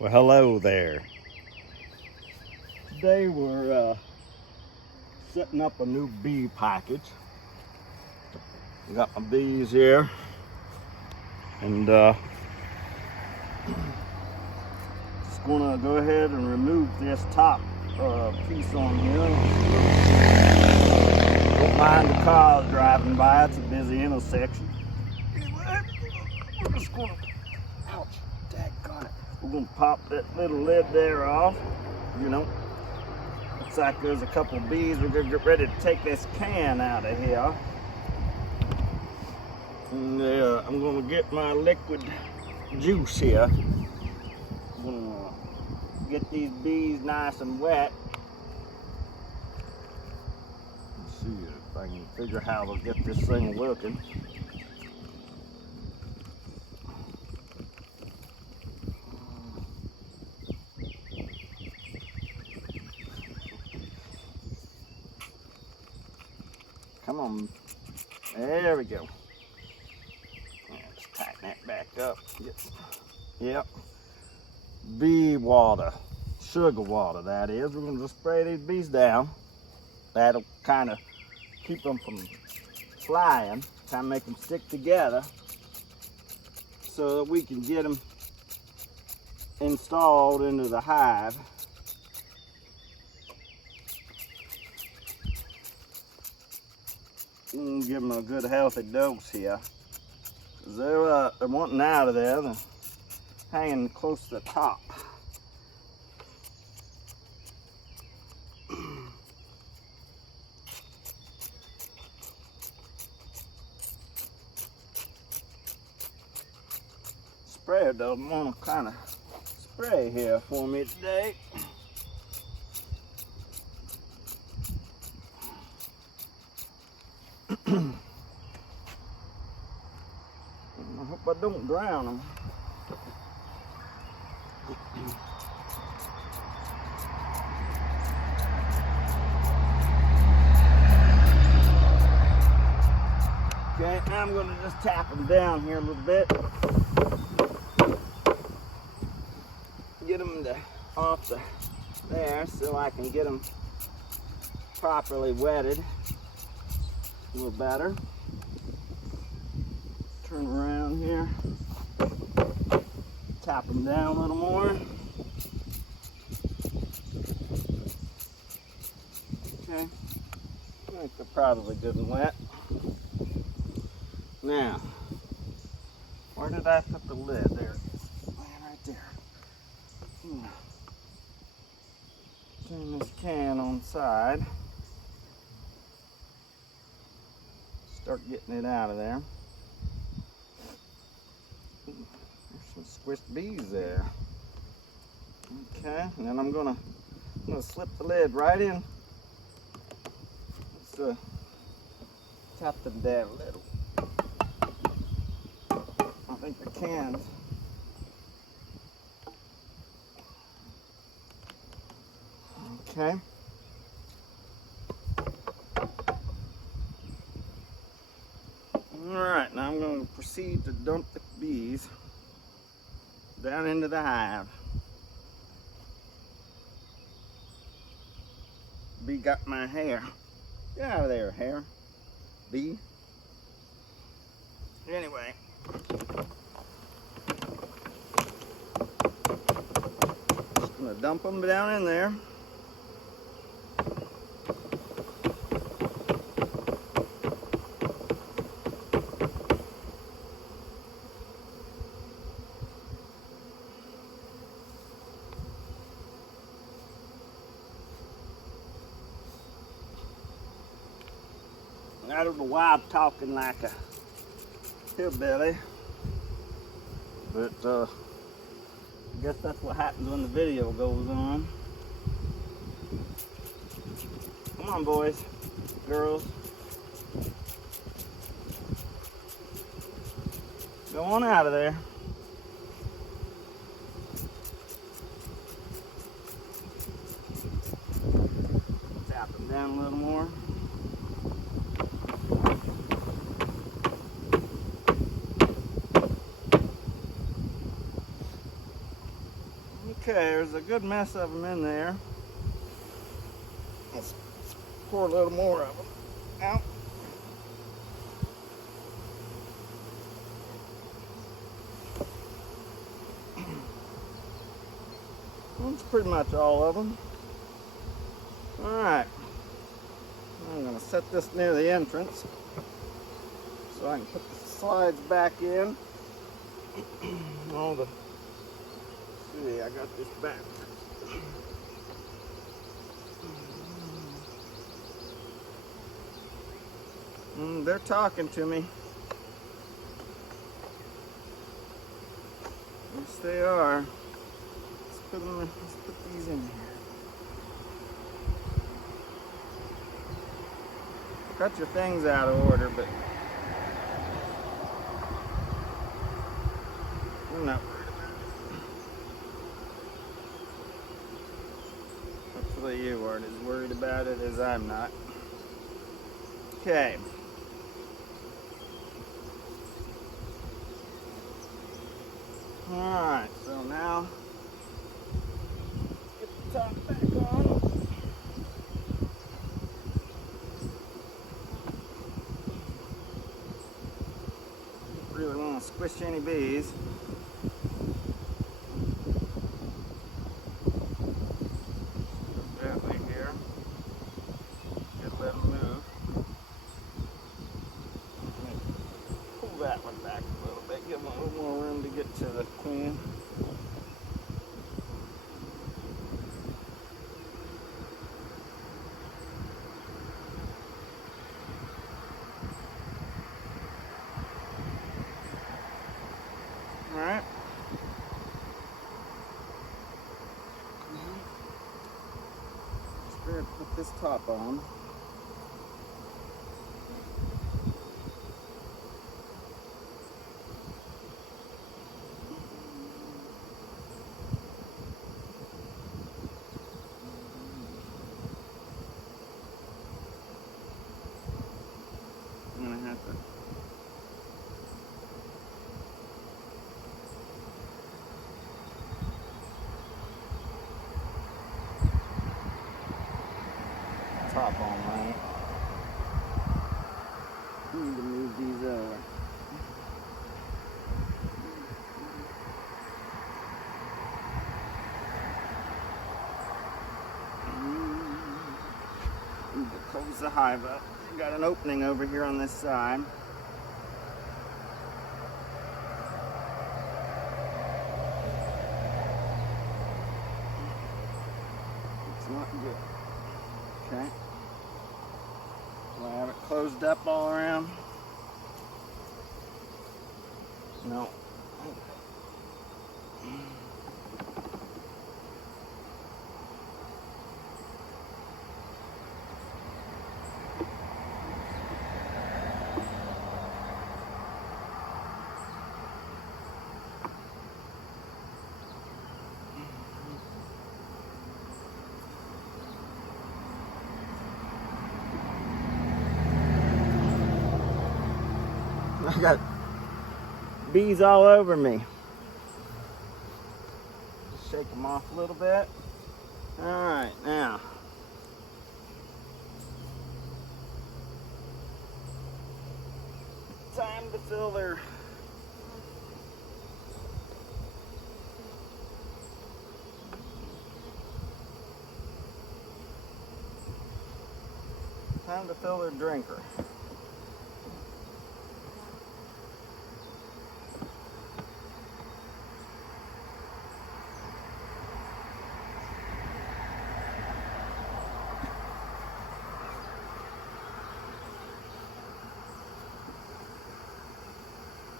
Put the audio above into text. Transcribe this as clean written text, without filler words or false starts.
Well, hello there. Today we're setting up a new bee package. I got my bees here, and just gonna go ahead and remove this top piece on here. Don't mind the cars driving by, it's a busy intersection. Anyway, we're just gonna, ouch, daggone it. We're gonna pop that little lid there off, you know. Looks like there's a couple bees. We're gonna get ready to take this can out of here. And I'm gonna get my liquid juice here. I'm gonna get these bees nice and wet. Let's see if I can figure how to get this thing working. Come on, there we go. Let's tighten that back up. Yep. Bee water, sugar water that is. We're gonna just spray these bees down. That'll kind of keep them from flying, kind of make them stick together so that we can get them installed into the hive. Give them a good healthy dose here. They're wanting out of there. They're hanging close to the top. Sprayer doesn't want to kind of spray here for me today. I hope I don't drown them. Okay, now I'm going to just tap them down here a little bit. Get them off there so I can get them properly wetted a little better. Turn around here, tap them down a little more. Okay, I think they're probably good and wet. Now, where did I put the lid? There it is, right there. Turn this can on the side. Start getting it out of there. There's some squished bees there. Okay, and then I'm gonna slip the lid right in. Let's tap them down a little. I think the cans. Okay. Alright, now I'm going to proceed to dump the bees down into the hive. Bee got my hair. Get out of there, hair. Bee. Anyway. Just going to dump them down in there. I don't know why I'm talking like a hillbilly, but I guess that's what happens when the video goes on. Come on, boys, girls. Go on out of there. Tap them down a little more. Okay, there's a good mess of them in there. Let's pour a little more of them out. That's pretty much all of them. All right. I'm going to set this near the entrance so I can put the slides back in. Let's see, I got this back. They're talking to me. Yes, they are. Let's put these in here. Cut your things out of order, but I'm not worried about it. Hopefully you aren't as worried about it as I'm not. Okay. Alright, so now get the top back on. Really want to squish any bees. Gently here. Just let them move. Pull that one back a little bit. Give them a little more room to get to the queen. Alright. Let's go ahead and put this top on. I'm going to have to top on, right? I need to move these over. Need to close the hive up. Got an opening over here on this side. It's not good. Okay. Do I have it closed up all around? No. I got bees all over me. Just shake them off a little bit. All right, now. Time to fill their drinker.